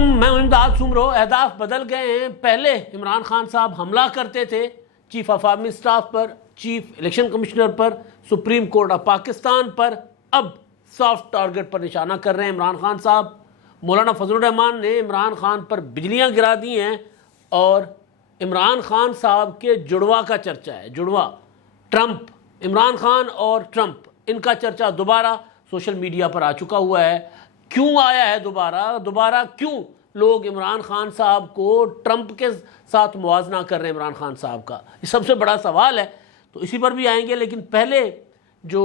میں امداد سمرو اہداف بدل گئے ہیں۔ پہلے عمران خان صاحب حملہ کرتے تھے چیف آف آرمی سٹاف پر، چیف الیکشن کمشنر پر، سپریم کورٹ آف پاکستان پر، اب سافٹ ٹارگٹ پر نشانہ کر رہے ہیں عمران خان صاحب۔ مولانا فضل الرحمان نے عمران خان پر بجلیاں گرا دی ہیں، اور عمران خان صاحب کے جڑواں کا چرچا ہے، جڑواں ٹرمپ، عمران خان اور ٹرمپ، ان کا چرچا دوبارہ سوشل میڈیا پر آ چکا ہوا ہے۔ کیوں آیا ہے دوبارہ کیوں لوگ عمران خان صاحب کو ٹرمپ کے ساتھ موازنہ کر رہے ہیں عمران خان صاحب کا، یہ سب سے بڑا سوال ہے، تو اسی پر بھی آئیں گے۔ لیکن پہلے جو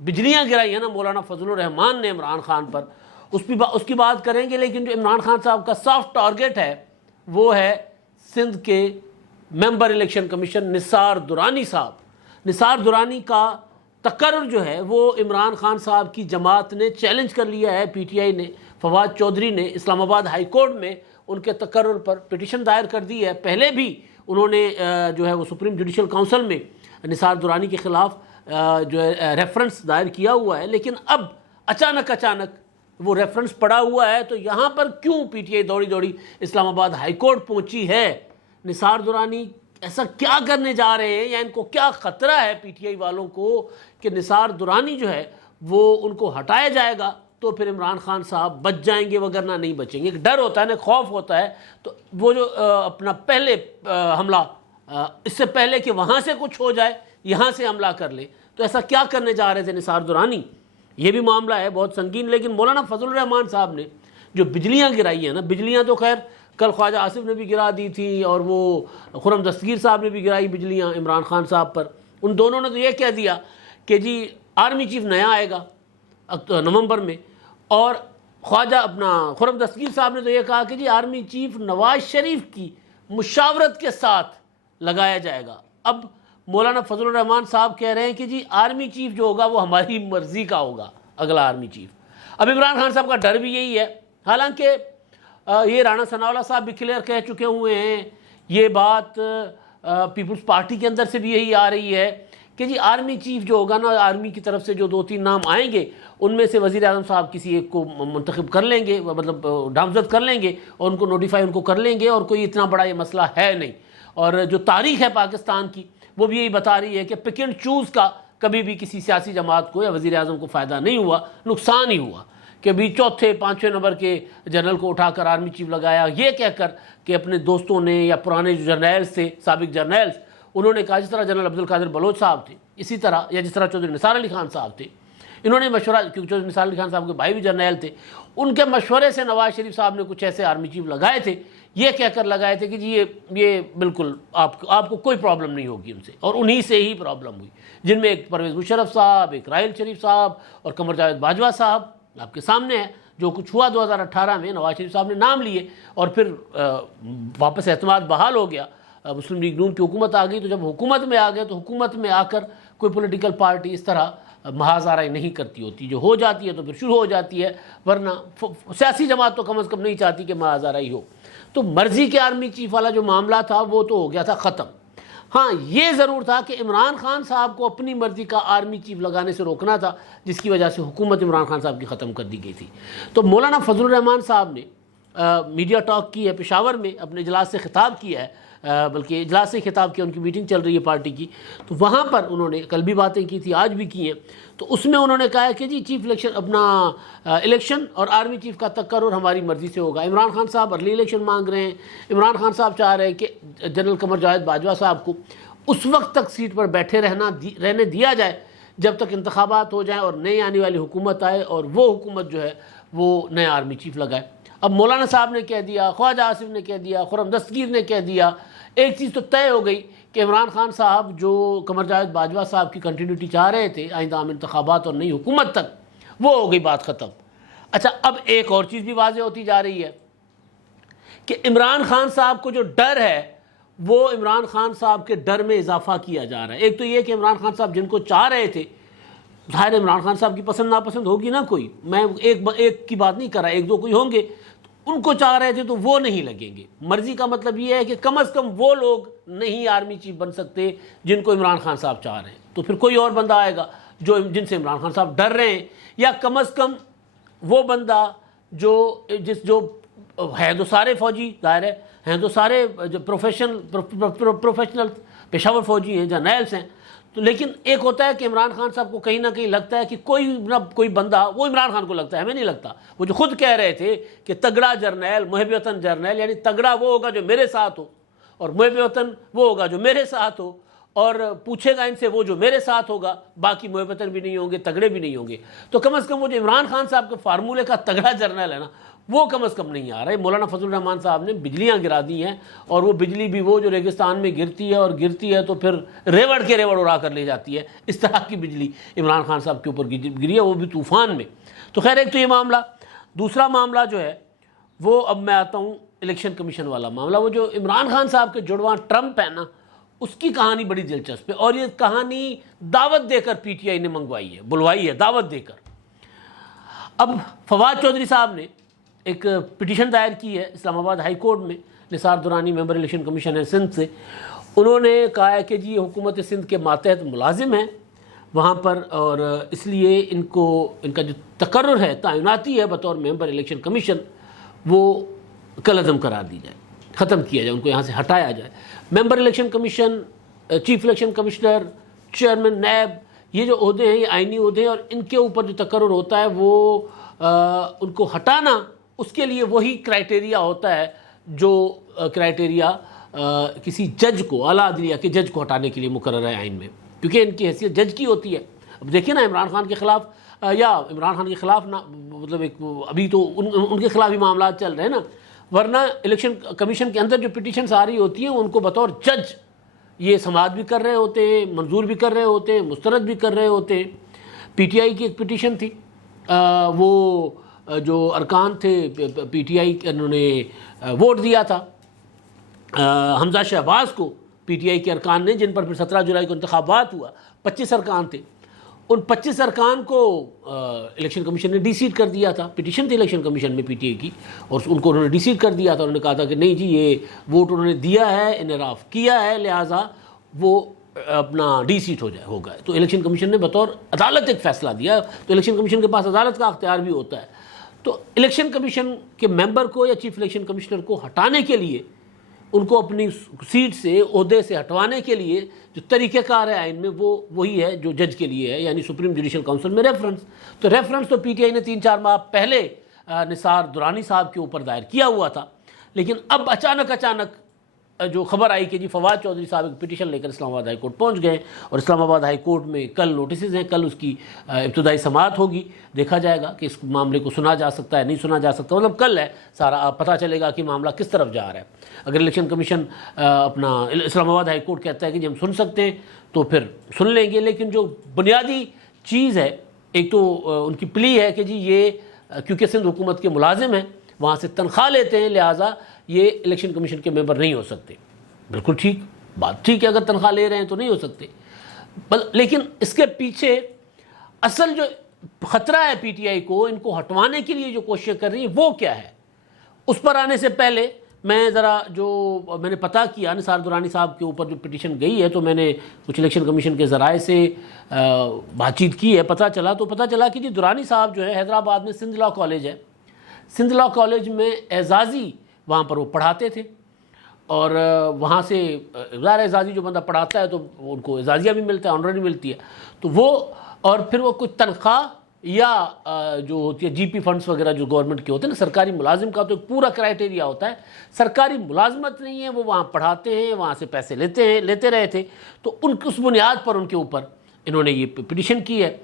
بجلیاں گرائی ہیں نا مولانا فضل الرحمان نے عمران خان پر، اس کی بات کریں گے۔ لیکن جو عمران خان صاحب کا سافٹ ٹارگٹ ہے وہ ہے سندھ کے ممبر الیکشن کمیشن نثار درانی صاحب۔ نثار درانی کا تقرر جو ہے وہ عمران خان صاحب کی جماعت نے چیلنج کر لیا ہے، پی ٹی آئی نے، فواد چودھری نے اسلام آباد ہائی کورٹ میں ان کے تقرر پر پٹیشن دائر کر دی ہے۔ پہلے بھی انہوں نے جو ہے وہ سپریم جوڈیشل کونسل میں نثار درانی کے خلاف جو ہے ریفرنس دائر کیا ہوا ہے، لیکن اب اچانک وہ ریفرنس پڑا ہوا ہے، تو یہاں پر کیوں پی ٹی آئی دوڑی اسلام آباد ہائی کورٹ پہنچی ہے؟ نثار درانی ایسا کیا کرنے جا رہے ہیں، یا ان کو کیا خطرہ ہے پی ٹی آئی والوں کو کہ نثار درانی جو ہے وہ ان کو ہٹایا جائے گا تو پھر عمران خان صاحب بچ جائیں گے، وگرنہ نہیں بچیں گے؟ ایک ڈر ہوتا ہے نا، خوف ہوتا ہے، تو وہ جو اپنا پہلے حملہ، اس سے پہلے کہ وہاں سے کچھ ہو جائے یہاں سے حملہ کر لے، تو ایسا کیا کرنے جا رہے تھے نثار درانی؟ یہ بھی معاملہ ہے بہت سنگین۔ لیکن مولانا فضل الرحمان صاحب نے جو بجلیاں گرائی ہیں نا، بجلیاں تو خیر کل خواجہ آصف نے بھی گرا دی تھی، اور وہ خرم دستگیر صاحب نے بھی گرائی بجلیاں عمران خان صاحب پر۔ ان دونوں نے تو یہ کہہ دیا کہ جی آرمی چیف نیا آئے گا نومبر میں، اور خواجہ خرم دستگیر صاحب نے تو یہ کہا کہ جی آرمی چیف نواز شریف کی مشاورت کے ساتھ لگایا جائے گا۔ اب مولانا فضل الرحمان صاحب کہہ رہے ہیں کہ جی آرمی چیف جو ہوگا وہ ہماری مرضی کا ہوگا، اگلا آرمی چیف۔ اب عمران خان صاحب کا ڈر بھی یہی ہے، حالانکہ یہ رانا ثناءاللہ صاحب بھی کلیئر کہہ چکے ہوئے ہیں، یہ بات پیپلز پارٹی کے اندر سے بھی یہی آ رہی ہے کہ جی آرمی چیف جو ہوگا نا، آرمی کی طرف سے جو 2-3 نام آئیں گے ان میں سے وزیر اعظم صاحب کسی ایک کو منتخب کر لیں گے، مطلب نامزد کر لیں گے، اور ان کو نوٹیفائی ان کو کر لیں گے، اور کوئی اتنا بڑا یہ مسئلہ ہے نہیں۔ اور جو تاریخ ہے پاکستان کی وہ بھی یہی بتا رہی ہے کہ پک اینڈ چوز کا کبھی بھی کسی سیاسی جماعت کو یا وزیر اعظم کو فائدہ نہیں ہوا، نقصان ہی ہوا، کہ بھی 4تھے 5ویں نمبر کے جنرل کو اٹھا کر آرمی چیف لگایا، یہ کہہ کر کہ اپنے دوستوں نے یا پرانے جو جرنیلز تھے، سابق جرنیلز، انہوں نے کہا، جس طرح جنرل عبدالقادر بلوچ صاحب تھے اسی طرح، یا جس طرح چودھری نثار علی خان صاحب تھے، انہوں نے مشورہ، کیونکہ چودھری نثار علی خان صاحب کے بھائی بھی جرنیل تھے، ان کے مشورے سے نواز شریف صاحب نے کچھ ایسے آرمی چیف لگائے تھے، یہ کہہ کر لگائے تھے کہ جی یہ بالکل آپ کو کوئی پرابلم نہیں ہوگی ان سے، اور انہی سے ہی پرابلم ہوئی، جن میں ایک پرویز مشرف صاحب، ایک راحیل شریف صاحب، اور قمر جاوید باجوہ صاحب آپ کے سامنے ہے۔ جو کچھ ہوا 2018 میں، نواز شریف صاحب نے نام لیے، اور پھر واپس اعتماد بحال ہو گیا، مسلم لیگ نون کی حکومت آ گئی، تو جب حکومت میں آ گئے تو حکومت میں آ کر کوئی پولیٹیکل پارٹی اس طرح محاذ آرائی نہیں کرتی ہوتی، جو ہو جاتی ہے تو پھر شروع ہو جاتی ہے، ورنہ سیاسی جماعت تو کم از کم نہیں چاہتی کہ محاذ آرائی ہو۔ تو مرضی کے آرمی چیف والا جو معاملہ تھا وہ تو ہو گیا تھا ختم۔ ہاں یہ ضرور تھا کہ عمران خان صاحب کو اپنی مرضی کا آرمی چیف لگانے سے روکنا تھا، جس کی وجہ سے حکومت عمران خان صاحب کی ختم کر دی گئی تھی۔ تو مولانا فضل الرحمان صاحب نے میڈیا ٹاک کی ہے، پشاور میں اپنے اجلاس سے خطاب کیا ہے، بلکہ اجلاس سے خطاب کیا، ان کی میٹنگ چل رہی ہے پارٹی کی، تو وہاں پر انہوں نے کل بھی باتیں کی تھی، آج بھی کی ہیں، تو اس میں انہوں نے کہا ہے کہ جی چیف الیکشن اور آرمی چیف کا تقرر ہماری مرضی سے ہوگا۔ عمران خان صاحب ارلی الیکشن مانگ رہے ہیں، عمران خان صاحب چاہ رہے ہیں کہ جنرل قمر جاوید باجوہ صاحب کو اس وقت تک سیٹ پر بیٹھے رہنے دیا جائے جب تک انتخابات ہو جائیں اور نئی آنے والی حکومت آئے، اور وہ حکومت جو ہے وہ نیا آرمی چیف لگائے۔ اب مولانا صاحب نے کہہ دیا، خواجہ آصف نے کہہ دیا، خرم دستگیر نے کہہ دیا، ایک چیز تو طے ہو گئی کہ عمران خان صاحب جو قمر جاوید باجوہ صاحب کی کنٹینیوٹی چاہ رہے تھے آئندہ عام انتخابات اور نئی حکومت تک، وہ ہو گئی بات ختم۔ اچھا، اب ایک اور چیز بھی واضح ہوتی جا رہی ہے کہ عمران خان صاحب کو جو ڈر ہے وہ عمران خان صاحب کے ڈر میں اضافہ کیا جا رہا ہے۔ ایک تو یہ کہ عمران خان صاحب جن کو چاہ رہے تھے، ظاہر عمران خان صاحب کی پسند ناپسند ہوگی نا کوئی، میں ایک کی بات نہیں کر رہا، ایک دو کوئی ہوں گے، ان کو چاہ رہے تھے تو وہ نہیں لگیں گے۔ مرضی کا مطلب یہ ہے کہ کم از کم وہ لوگ نہیں آرمی چیف بن سکتے جن کو عمران خان صاحب چاہ رہے ہیں، تو پھر کوئی اور بندہ آئے گا جن سے عمران خان صاحب ڈر رہے ہیں، یا کم از کم وہ بندہ جو ہیں تو سارے فوجی، ظاہر ہے ہیں تو سارے جو پروفیشنل پیشہ ور فوجی ہیں، جرنیلس ہیں، تو لیکن ایک ہوتا ہے کہ عمران خان صاحب کو کہیں نہ کہیں لگتا ہے کہ کوئی نہ کوئی بندہ، وہ عمران خان کو لگتا ہے، ہمیں نہیں لگتا، وہ جو خود کہہ رہے تھے کہ تگڑا جرنیل، محب وطن جرنیل، یعنی تگڑا وہ ہوگا جو میرے ساتھ ہو، اور محب وطن وہ ہوگا جو میرے ساتھ ہو، اور پوچھے گا ان سے وہ جو میرے ساتھ ہوگا، باقی محب وطن بھی نہیں ہوں گے، تگڑے بھی نہیں ہوں گے۔ تو کم از کم وہ جو عمران خان صاحب کے فارمولے کا تگڑا جرنیل ہے نا، وہ کم از کم نہیں آ رہا ہے۔ مولانا فضل الرحمان صاحب نے بجلیاں گرا دی ہیں، اور وہ بجلی بھی وہ جو ریگستان میں گرتی ہے، اور گرتی ہے تو پھر ریوڑ کے ریوڑ اڑا کر لے جاتی ہے، اس طرح کی بجلی عمران خان صاحب کے اوپر گری ہے، وہ بھی طوفان میں۔ تو خیر ایک تو یہ معاملہ، دوسرا معاملہ جو ہے وہ اب میں آتا ہوں الیکشن کمیشن والا معاملہ۔ وہ جو عمران خان صاحب کے جڑواں ٹرمپ ہے نا، اس کی کہانی بڑی دلچسپ ہے، اور یہ کہانی دعوت دے کر پی ٹی آئی نے منگوائی ہے، بلوائی ہے دعوت دے کر۔ اب فواد چودھری صاحب نے ایک پٹیشن دائر کی ہے اسلام آباد ہائی کورٹ میں، نثار درانی ممبر الیکشن کمیشن ہے سندھ سے۔ انہوں نے کہا ہے کہ جی حکومت سندھ کے ماتحت ملازم ہیں وہاں پر، اور اس لیے ان کا جو تقرر ہے، تعیناتی ہے بطور ممبر الیکشن کمیشن، وہ کالعدم قرار دی جائے، ختم کیا جائے، ان کو یہاں سے ہٹایا جائے۔ ممبر election commission, chief election commissioner, chairman, NAB, یہ جو عہدے ہیں یہ آئینی عہدے ہیں، اور ان کے اوپر جو تقرر ہوتا ہے وہ ان کو ہٹانا، اس کے لیے وہی کرائٹیریا ہوتا ہے جو کرائٹیریا کسی جج کو، اعلیٰ عدلیہ کے جج کو ہٹانے کے لیے مقرر ہے آئین میں، کیونکہ ان کی حیثیت جج کی ہوتی ہے۔ اب دیکھیں نا عمران خان کے خلاف، یا عمران خان کے خلاف نہ، مطلب ایک ابھی تو ان کے خلاف ہی معاملات چل رہے ہیں نا، ورنہ الیکشن کمیشن کے اندر جو پٹیشنز آ رہی ہوتی ہیں ان کو بطور جج یہ سماعت بھی کر رہے ہوتے ہیں، منظور بھی کر رہے ہوتے ہیں، مسترد بھی کر رہے ہوتے ہیں۔ پی ٹی آئی کی ایک پٹیشن تھی، وہ جو ارکان تھے پی ٹی آئی کے، انہوں نے ووٹ دیا تھا حمزہ شہباز کو، پی ٹی آئی کے ارکان نے، جن پر پھر 17 جولائی کو انتخابات ہوا، 25 ارکان تھے، ان 25 ارکان کو الیکشن کمیشن نے ڈی سیٹ کر دیا تھا۔ پٹیشن تھی الیکشن کمیشن میں پی ٹی آئی کی، اور ان کو انہوں نے ڈی سیٹ کر دیا تھا۔ انہوں نے کہا تھا کہ نہیں جی یہ ووٹ انہوں نے دیا ہے، انحراف کیا ہے، لہٰذا وہ اپنا ڈی سیٹ ہوگا۔ تو الیکشن کمیشن نے بطور عدالت ایک فیصلہ دیا، تو الیکشن کمیشن کے پاس عدالت کا اختیار بھی ہوتا ہے۔ تو الیکشن کمیشن کے ممبر کو یا چیف الیکشن کمشنر کو ہٹانے کے لیے، ان کو اپنی سیٹ سے، عہدے سے ہٹوانے کے لیے جو طریقہ کار ہے آئین میں، وہ وہی ہے جو جج کے لیے ہے، یعنی سپریم جوڈیشل کونسل میں ریفرنس۔ تو ریفرنس تو پی ٹی آئی نے 3-4 ماہ پہلے نثار درانی صاحب کے اوپر دائر کیا ہوا تھا، لیکن اب اچانک جو خبر آئی کہ جی فواد چودھری صاحب ایک پٹیشن لے کر اسلام آباد ہائی کورٹ پہنچ گئے، اور اسلام آباد ہائی کورٹ میں کل نوٹسز ہیں، کل اس کی ابتدائی سماعت ہوگی، دیکھا جائے گا کہ اس معاملے کو سنا جا سکتا ہے، نہیں سنا جا سکتا، مطلب کل ہے سارا، پتہ چلے گا کہ معاملہ کس طرف جا رہا ہے۔ اگر الیکشن کمیشن اپنا اسلام آباد ہائی کورٹ کہتا ہے کہ جی ہم سن سکتے ہیں تو پھر سن لیں گے، لیکن جو بنیادی چیز ہے، ایک تو ان کی پلی ہے کہ جی یہ کیونکہ سندھ حکومت کے ملازم ہیں، وہاں سے تنخواہ لیتے ہیں، لہٰذا یہ الیکشن کمیشن کے ممبر نہیں ہو سکتے۔ بالکل ٹھیک بات، ٹھیک ہے، اگر تنخواہ لے رہے ہیں تو نہیں ہو سکتے، لیکن اس کے پیچھے اصل جو خطرہ ہے پی ٹی آئی کو، ان کو ہٹوانے کے لیے جو کوششیں کر رہی ہیں وہ کیا ہے، اس پر آنے سے پہلے میں ذرا جو میں نے پتہ کیا، نثار درانی صاحب کے اوپر جو پٹیشن گئی ہے، تو میں نے کچھ الیکشن کمیشن کے ذرائع سے بات چیت کی ہے، پتہ چلا کہ جی درانی صاحب جو ہے حیدرآباد میں سندھ لاء کالج ہے، سندھ لاء کالج میں اعزازی وہاں پر وہ پڑھاتے تھے، اور وہاں سے ظاہر اعزازی جو بندہ پڑھاتا ہے تو ان کو اعزازیہ بھی ملتا ہے، آنرری ملتی ہے، تو وہ اور پھر وہ کچھ تنخواہ یا جو ہوتی ہے جی پی فنڈز وغیرہ جو گورنمنٹ کے ہوتے ہیں نا، سرکاری ملازم کا تو ایک پورا کرائٹیریا ہوتا ہے، سرکاری ملازمت نہیں ہے، وہ وہاں پڑھاتے ہیں، وہاں سے پیسے لیتے رہے تھے، تو اس بنیاد پر ان کے اوپر انہوں نے یہ پٹیشن کی ہے۔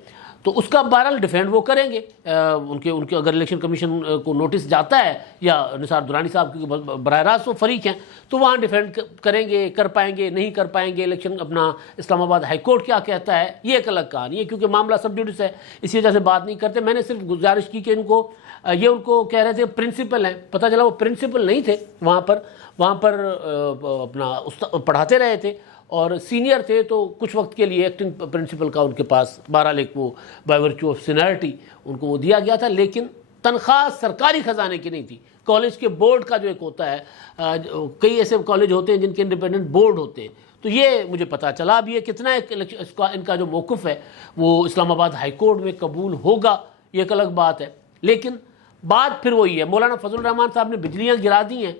تو اس کا بہرحال ڈیفینڈ وہ کریں گے، ان کے اگر الیکشن کمیشن کو نوٹس جاتا ہے، یا نثار درانی صاحب کی براہ راست وہ فریق ہیں، تو وہاں ڈیفینڈ کریں گے، کر پائیں گے نہیں کر پائیں گے، الیکشن اپنا اسلام آباد ہائی کورٹ کیا کہتا ہے یہ ایک الگ کہانی ہے، کیونکہ معاملہ سب جوڈس ہے، اسی وجہ سے بات نہیں کرتے۔ میں نے صرف گزارش کی کہ ان کو کہہ رہے تھے پرنسپل ہیں، پتہ چلا وہ پرنسپل نہیں تھے، وہاں پر اپنا پڑھاتے رہے تھے اور سینئر تھے، تو کچھ وقت کے لیے ایکٹنگ پرنسپل کا ان کے پاس بہرحال ایک وہ بائی ورچو آف سینئرٹی ان کو وہ دیا گیا تھا، لیکن تنخواہ سرکاری خزانے کی نہیں تھی، کالج کے بورڈ کا جو ایک ہوتا ہے، کئی ایسے کالج ہوتے ہیں جن کے انڈیپینڈنٹ بورڈ ہوتے ہیں، تو یہ مجھے پتہ چلا۔ اب یہ کتنا ان کا جو موقف ہے وہ اسلام آباد ہائی کورٹ میں قبول ہوگا، یہ ایک الگ بات ہے، لیکن بات پھر وہی ہے، مولانا فضل الرحمان صاحب نے بجلیاں گرا دی ہیں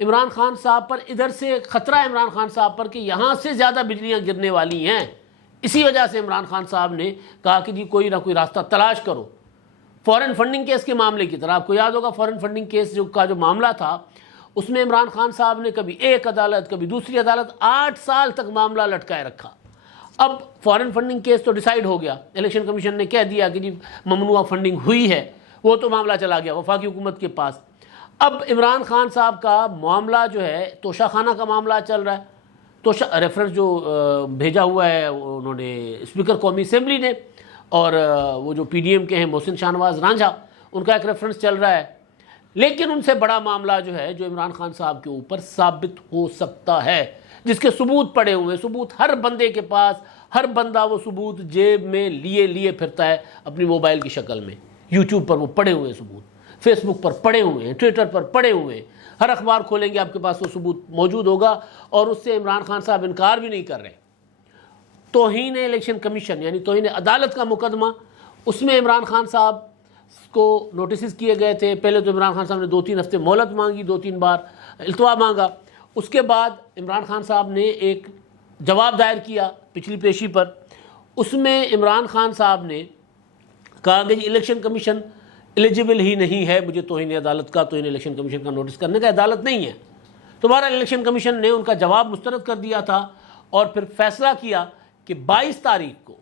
عمران خان صاحب پر، ادھر سے خطرہ ہے عمران خان صاحب پر کہ یہاں سے زیادہ بجلیاں گرنے والی ہیں، اسی وجہ سے عمران خان صاحب نے کہا کہ جی کوئی نہ کوئی راستہ تلاش کرو۔ فورن فنڈنگ کیس کے معاملے کی طرح آپ کو یاد ہوگا، فورن فنڈنگ کیس کا جو معاملہ تھا اس میں عمران خان صاحب نے کبھی ایک عدالت کبھی دوسری عدالت 8 سال تک معاملہ لٹکائے رکھا۔ اب فورن فنڈنگ کیس تو ڈیسائیڈ ہو گیا، الیکشن کمیشن نے کہہ دیا کہ جی ممنوعہ فنڈنگ ہوئی ہے، وہ تو معاملہ چلا گیا وفاقی حکومت کے پاس۔ اب عمران خان صاحب کا معاملہ جو ہے توشہ خانہ کا معاملہ چل رہا ہے، توشہ ریفرنس جو بھیجا ہوا ہے انہوں نے اسپیکر قومی اسمبلی نے، اور وہ جو پی ڈی ایم کے ہیں محسن شاہنواز رانجھا، ان کا ایک ریفرنس چل رہا ہے۔ لیکن ان سے بڑا معاملہ جو ہے جو عمران خان صاحب کے اوپر ثابت ہو سکتا ہے، جس کے ثبوت پڑے ہوئے، ثبوت ہر بندے کے پاس، ہر بندہ وہ ثبوت جیب میں لیے پھرتا ہے اپنی موبائل کی شکل میں، یوٹیوب پر وہ پڑے ہوئے ثبوت، فیس بک پر پڑے ہوئے ہیں، ٹویٹر پر پڑے ہوئے ہیں، ہر اخبار کھولیں گے آپ کے پاس وہ ثبوت موجود ہوگا، اور اس سے عمران خان صاحب انکار بھی نہیں کر رہے۔ توہین الیکشن کمیشن یعنی توہین عدالت کا مقدمہ، اس میں عمران خان صاحب کو نوٹسز کیے گئے تھے۔ پہلے تو عمران خان صاحب نے 2-3 ہفتے مہلت مانگی، 2-3 بار التوا مانگا، اس کے بعد عمران خان صاحب نے ایک جواب دائر کیا پچھلی پیشی پر، اس میں عمران خان صاحب نے کہا کہ الیکشن کمیشن ایلیجیبل ہی نہیں ہے مجھے توہین عدالت کا، توہین الیکشن کمیشن کا نوٹس کرنے کا، عدالت نہیں ہے۔ تو بہرحال الیکشن کمیشن نے ان کا جواب مسترد کر دیا تھا، اور پھر فیصلہ کیا کہ 22 تاریخ کو،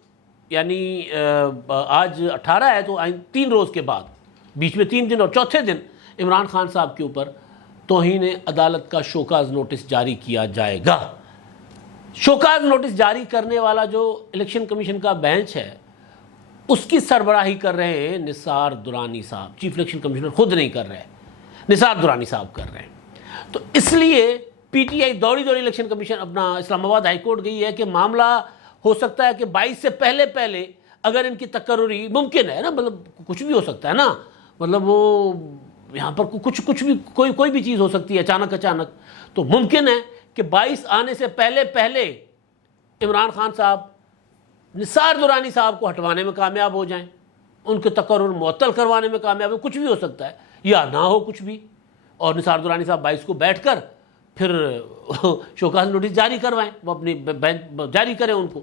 یعنی آج 18 ہے تو 3 روز کے بعد، بیچ میں 3 دن اور چوتھے دن عمران خان صاحب کے اوپر توہین عدالت کا شوکاز نوٹس جاری کیا جائے گا۔ شوکاز نوٹس جاری کرنے والا جو الیکشن کمیشن کا بینچ ہے، اس کی سربراہی کر رہے ہیں نثار درانی صاحب، چیف الیکشن کمیشنر خود نہیں کر رہے، نثار درانی صاحب کر رہے ہیں۔ تو اس لیے پی ٹی آئی دوڑی الیکشن کمیشن اپنا اسلام آباد ہائی کورٹ گئی ہے کہ معاملہ ہو سکتا ہے کہ 22 سے پہلے اگر ان کی تقرری ممکن ہے نا، مطلب کچھ بھی ہو سکتا ہے نا، مطلب وہ یہاں پر کچھ بھی کوئی بھی چیز ہو سکتی ہے اچانک، تو ممکن ہے کہ 22 آنے سے پہلے عمران خان صاحب نثار درانی صاحب کو ہٹوانے میں کامیاب ہو جائیں، ان کے تقرر معطل کروانے میں کامیاب ہو، کچھ بھی ہو سکتا ہے یا نہ ہو کچھ بھی، اور نثار درانی صاحب 22 کو بیٹھ کر پھر شوکاز نوٹس جاری کروائیں، وہ اپنی بینچ جاری کریں ان کو۔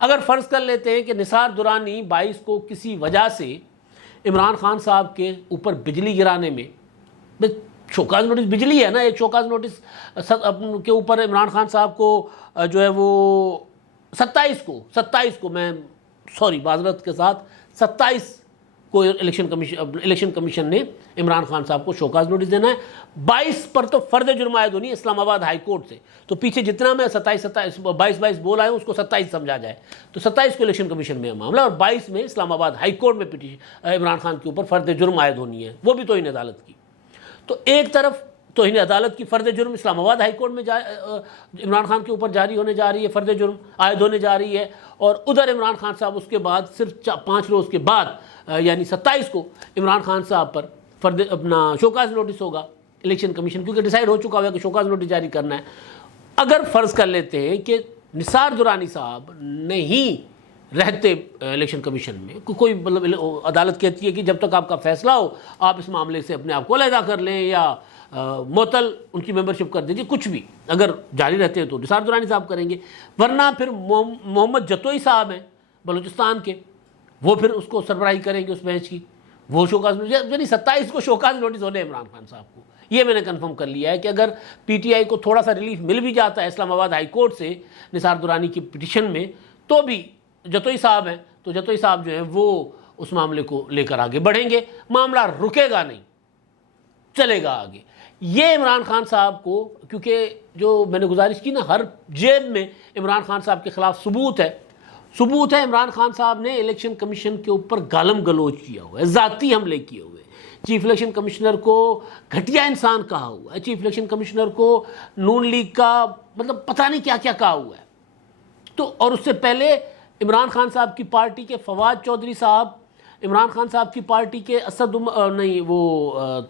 اگر فرض کر لیتے ہیں کہ نثار درانی 22 کو کسی وجہ سے عمران خان صاحب کے اوپر بجلی گرانے میں، شوکاز نوٹس بجلی ہے نا، ایک شوکاز نوٹس کے اوپر عمران خان صاحب کو جو ہے وہ 27 کو میں معذرت کے ساتھ 27 کو الیکشن کمیشن نے عمران خان صاحب کو شوکاز نوٹس دینا ہے۔ 22 پر تو فرد جرم عائد ہونی ہے اسلام آباد ہائی کورٹ سے، تو پیچھے جتنا میں 22 بول آئے ہوں اس کو 27 سمجھا جائے، تو 27 کو الیکشن کمیشن میں معاملہ، اور 22 میں اسلام آباد ہائی کورٹ میں عمران خان کے اوپر فرد جرم عائد ہونی ہے، وہ بھی توہین عدالت کی۔ تو ایک طرف توہین عدالت کی فرد جرم اسلام آباد ہائی کورٹ میں عمران خان کے اوپر جاری ہونے جا رہی ہے، فرد جرم عائد ہونے جا رہی ہے، اور ادھر عمران خان صاحب اس کے بعد صرف 5 روز کے بعد یعنی 27 کو عمران خان صاحب پر اپنا شوکاز نوٹس ہوگا الیکشن کمیشن، کیونکہ ڈیسائیڈ ہو چکا ہوا کہ شوکاز نوٹس جاری کرنا ہے۔ اگر فرض کر لیتے ہیں کہ نثار درانی صاحب نہیں رہتے الیکشن کمیشن میں، کوئی مطلب عدالت کہتی ہے کہ جب تک آپ کا فیصلہ ہو آپ اس معاملے سے اپنے آپ کو علیحدہ کر لیں یا معطل ان کی ممبرشپ کر دیجیے، کچھ بھی اگر جاری رہتے ہیں تو نثار درانی صاحب کریں گے، ورنہ پھر محمد جتوئی صاحب ہیں بلوچستان کے، وہ پھر اس کو سربراہی کریں گے اس بینچ کی، وہ شوکاز نوٹس، یعنی 27 کو شوکاز نوٹس ہونے عمران خان صاحب کو۔ یہ میں نے کنفرم کر لیا ہے کہ اگر پی ٹی آئی کو تھوڑا سا ریلیف مل بھی جاتا ہے اسلام آباد ہائی کورٹ سے نثار درانی کی پٹیشن میں، تو بھی جتوئی صاحب ہیں، تو جتوئی صاحب جو ہیں وہ اس معاملے کو لے کر آگے بڑھیں گے، معاملہ رکے گا نہیں، چلے گا آگے۔ یہ عمران خان صاحب کو، کیونکہ جو میں نے گزارش کی نا، ہر جیب میں عمران خان صاحب کے خلاف ثبوت ہے عمران خان صاحب نے الیکشن کمیشن کے اوپر گالم گلوچ کیا ہوا ہے، ذاتی حملے کیے ہوئے، چیف الیکشن کمشنر کو گھٹیا انسان کہا ہوا ہے، چیف الیکشن کمشنر کو نون لیگ کا مطلب پتہ نہیں کیا کیا کہا ہوا ہے۔ تو اور اس سے پہلے عمران خان صاحب کی پارٹی کے فواد چودھری صاحب، عمران خان صاحب کی پارٹی کے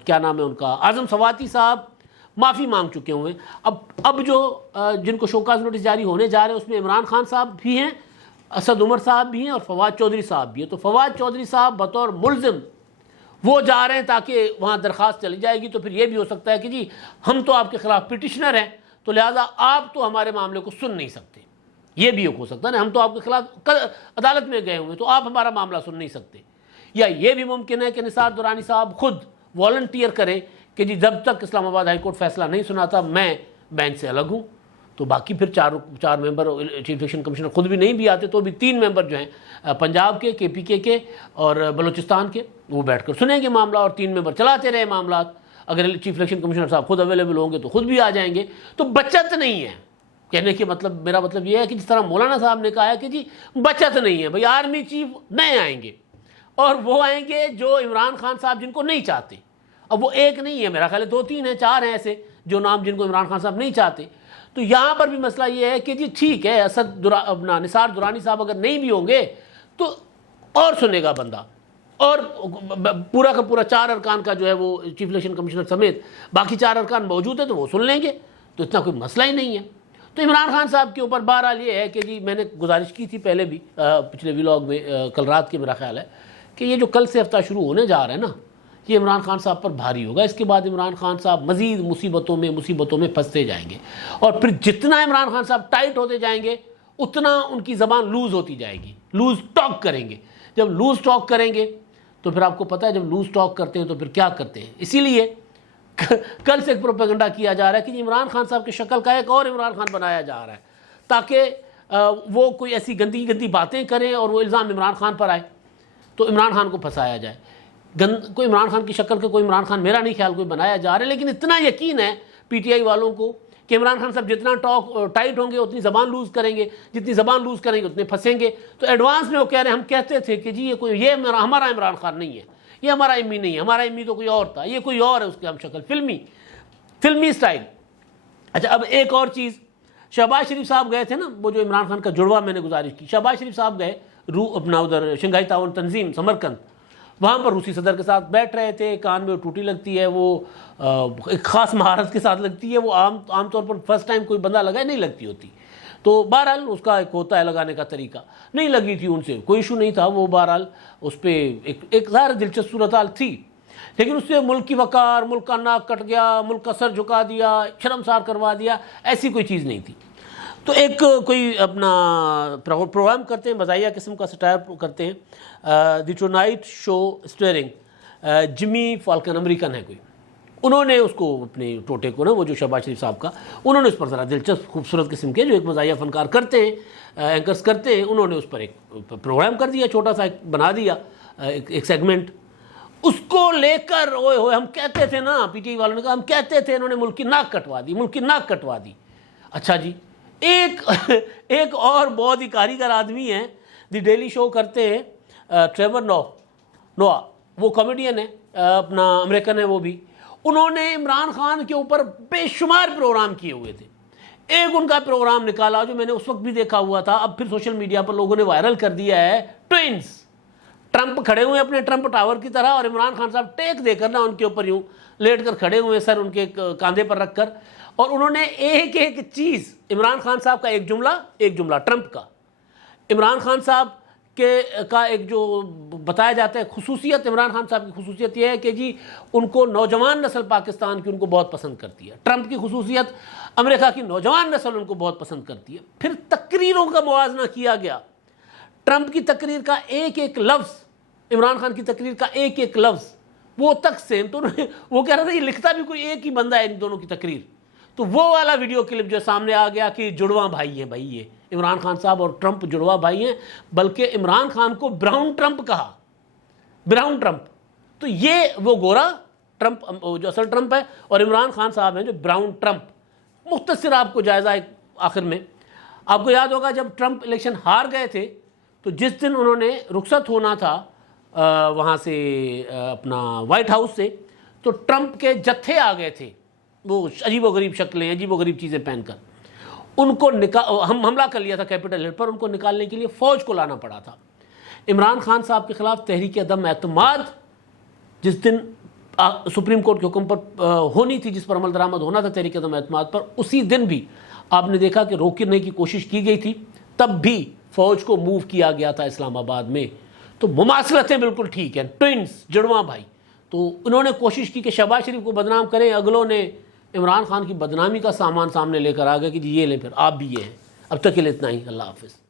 کیا نام ہے ان کا، اعظم سواتی صاحب معافی مانگ چکے ہوئے ہیں۔ اب جو جن کو شوکاز نوٹس جاری ہونے جا رہے ہیں اس میں عمران خان صاحب بھی ہیں، اسد عمر صاحب بھی ہیں، اور فواد چودھری صاحب بھی ہیں۔ تو فواد چودھری صاحب بطور ملزم وہ جا رہے ہیں تاکہ وہاں درخواست چلی جائے گی، تو پھر یہ بھی ہو سکتا ہے کہ جی ہم تو آپ کے خلاف پٹیشنر ہیں، تو لہٰذا آپ تو ہمارے معاملے کو سن نہیں سکتے. یہ بھی ہو سکتا ہے نا، ہم تو آپ کے خلاف عدالت میں گئے ہوئے تو آپ ہمارا معاملہ سن نہیں سکتے. یا یہ بھی ممکن ہے کہ نثار درانی صاحب خود والنٹیئر کریں کہ جی جب تک اسلام آباد ہائی کورٹ فیصلہ نہیں سناتا میں بینچ سے الگ ہوں. تو باقی پھر چار ممبر چیف الیکشن کمشنر خود بھی نہیں بھی آتے، تو بھی 3 ممبر جو ہیں پنجاب کے پی کے اور بلوچستان کے، وہ بیٹھ کر سنیں گے معاملہ، اور 3 ممبر چلاتے رہے معاملات. اگر چیف الیکشن کمشنر صاحب خود اویلیبل ہوں گے تو خود بھی آ جائیں گے. تو بچت نہیں ہے. کہنے کے مطلب، میرا مطلب یہ ہے کہ جس طرح مولانا صاحب نے کہا ہے کہ جی بچت نہیں ہے، بھئی آرمی چیف نئے آئیں گے، اور وہ آئیں گے جو عمران خان صاحب جن کو نہیں چاہتے. اب وہ ایک نہیں ہے، میرا خیال ہے 2-3 ہیں، 4 ہیں ایسے جو نام جن کو عمران خان صاحب نہیں چاہتے. تو یہاں پر بھی مسئلہ یہ ہے کہ جی ٹھیک ہے، نثار درانی صاحب اگر نہیں بھی ہوں گے تو اور سنے گا بندہ، اور پورا کا پورا 4 ارکان کا جو ہے وہ چیف الیکشن کمشنر سمیت باقی 4 ارکان موجود ہیں تو وہ سن لیں گے. تو اتنا کوئی مسئلہ ہی نہیں ہے. تو عمران خان صاحب کے اوپر بہرحال یہ ہے کہ جی میں نے گزارش کی تھی پہلے بھی پچھلے ویلاگ میں، کل رات کے میرا خیال ہے، کہ یہ جو کل سے ہفتہ شروع ہونے جا رہا ہے نا، یہ عمران خان صاحب پر بھاری ہوگا. اس کے بعد عمران خان صاحب مزید مصیبتوں میں پھنستے جائیں گے، اور پھر جتنا عمران خان صاحب ٹائٹ ہوتے جائیں گے اتنا ان کی زبان لوز ہوتی جائے گی. لوز ٹاک کریں گے. جب لوز ٹاک کریں گے تو پھر آپ کو پتہ ہے جب لوز ٹاک کرتے ہیں تو پھر کیا کرتے ہیں. اسی لیے کل سے ایک پروپیگنڈا کیا جا رہا ہے کہ عمران خان صاحب کی شکل کا ایک اور عمران خان بنایا جا رہا ہے تاکہ وہ کوئی ایسی گندی باتیں کریں اور وہ الزام عمران خان پر آئے تو عمران خان کو پھنسایا جائے. کوئی عمران خان کی شکل کا کوئی عمران خان میرا نہیں خیال کوئی بنایا جا رہا ہے، لیکن اتنا یقین ہے پی ٹی آئی والوں کو کہ عمران خان صاحب جتنا ٹائٹ ہوں گے اتنی زبان لوز کریں گے، جتنی زبان لوز کریں گے اتنے پھنسیں گے. تو ایڈوانس میں وہ کہہ رہے ہیں، ہم کہتے تھے کہ جی یہ ہمارا عمران خان نہیں ہے، یہ ہمارا امی نہیں ہے، ہمارا امی تو کوئی اور تھا، یہ کوئی اور ہے، اس کی ہم شکل فلمی اسٹائل. اچھا اب ایک اور چیز، شہباز شریف صاحب گئے تھے نا، وہ جو عمران خان کا جڑواں میں نے گزارش کی، شہباز شریف صاحب گئے اپنا ادھر شنگھائی تعاون تنظیم سمرقند، وہاں پر روسی صدر کے ساتھ بیٹھ رہے تھے. کان میں ٹوٹی لگتی ہے، وہ ایک خاص مہارت کے ساتھ لگتی ہے، وہ عام طور پر فرسٹ ٹائم کوئی بندہ لگائے نہیں لگتی ہوتی. تو بہرحال اس کا ایک ہوتا ہے لگانے کا طریقہ، نہیں لگی تھی ان سے، کوئی ایشو نہیں تھا. وہ بہرحال اس پہ ایک ظاہر دلچسپ صورتحال تھی، لیکن اس سے ملک کی وقار، ملک کا ناک کٹ گیا، ملک کا سر جھکا دیا، شرمسار کروا دیا، ایسی کوئی چیز نہیں تھی. تو ایک کوئی اپنا پروگرام کرتے ہیں، مزاحیہ قسم کا سٹائر کرتے ہیں، دی ٹونائٹ شو اسٹیئرنگ، جمی فالکن امریکن ہے کوئی، انہوں نے اس کو اپنے ٹوٹے کو نا، وہ جو شہباز شریف صاحب کا، انہوں نے اس پر ذرا دلچسپ خوبصورت قسم کے جو ایک مزاحیہ فنکار کرتے ہیں، اینکرز کرتے ہیں، انہوں نے اس پر ایک پروگرام کر دیا، چھوٹا سا بنا دیا ایک سیگمنٹ. اس کو لے کر اوئے ہوئے ہم کہتے تھے نا، پی ٹی آئی والوں نے کہا، ہم کہتے تھے انہوں نے ملک کی ناک کٹوا دی. اچھا جی، ایک اور بہت ہی کاریگر آدمی ہیں، دی ڈیلی شو کرتے ہیں، ٹریور نوا، وہ کامیڈین ہے، اپنا امریکن ہے وہ بھی. انہوں نے عمران خان کے اوپر بے شمار پروگرام کیے ہوئے تھے. ایک ان کا پروگرام نکالا جو میں نے اس وقت بھی دیکھا ہوا تھا، اب پھر سوشل میڈیا پر لوگوں نے وائرل کر دیا ہے. ٹوئنز ٹرمپ کھڑے ہوئے اپنے ٹرمپ ٹاور کی طرح، اور عمران خان صاحب ٹیک دے کر نا ان کے اوپر یوں لیٹ کر کھڑے ہوئے، سر ان کے کاندھے پر رکھ کر، اور انہوں نے ایک چیز، عمران خان صاحب کا ایک جملہ ٹرمپ کا، عمران خان صاحب کا ایک جو بتایا جاتا ہے خصوصیت، عمران خان صاحب کی خصوصیت یہ ہے کہ جی ان کو نوجوان نسل پاکستان کی ان کو بہت پسند کرتی ہے. ٹرمپ کی خصوصیت، امریکہ کی نوجوان نسل ان کو بہت پسند کرتی ہے. پھر تقریروں کا موازنہ کیا گیا، ٹرمپ کی تقریر کا ایک لفظ، عمران خان کی تقریر کا ایک لفظ وہ تک سیم. تو وہ کہہ رہا تھا یہ لکھتا بھی کوئی ایک ہی بندہ ہے ان دونوں کی تقریر. تو وہ والا ویڈیو کلپ جو سامنے آ گیا کہ جڑواں بھائی ہیں بھائی، یہ عمران خان صاحب اور ٹرمپ جڑواں بھائی ہیں، بلکہ عمران خان کو براؤن ٹرمپ کہا، براؤن ٹرمپ. تو یہ وہ گورا ٹرمپ جو اصل ٹرمپ ہے، اور عمران خان صاحب ہیں جو براؤن ٹرمپ. مختصر آپ کو جائزہ آخر میں، آپ کو یاد ہوگا جب ٹرمپ الیکشن ہار گئے تھے تو جس دن انہوں نے رخصت ہونا تھا وہاں سے اپنا وائٹ ہاؤس سے، تو ٹرمپ کے جتھے آ گئے تھے، وہ عجیب و غریب شکلیں، عجیب و غریب چیزیں پہن کر. ان کو حملہ کر لیا تھا کیپٹل ہل پر، ان کو نکالنے کے لیے فوج کو لانا پڑا تھا. عمران خان صاحب کے خلاف تحریک عدم اعتماد جس دن سپریم کورٹ کے حکم پر ہونی تھی، جس پر عمل درآمد ہونا تھا تحریک عدم اعتماد پر، اسی دن بھی آپ نے دیکھا کہ روکنے کی کوشش کی گئی تھی، تب بھی فوج کو موو کیا گیا تھا اسلام آباد میں. تو مماثلتیں بالکل ٹھیک ہیں، ٹوئنز جڑواں بھائی تو انہوں نے کوشش کی کہ شہباز شریف کو بدنام کریں، اگلوں نے عمران خان کی بدنامی کا سامان سامنے لے کر آ گئے کہ جی یہ لیں پھر آپ بھی یہ ہیں۔ اب تک کے لیے اتنا ہی، اللہ حافظ۔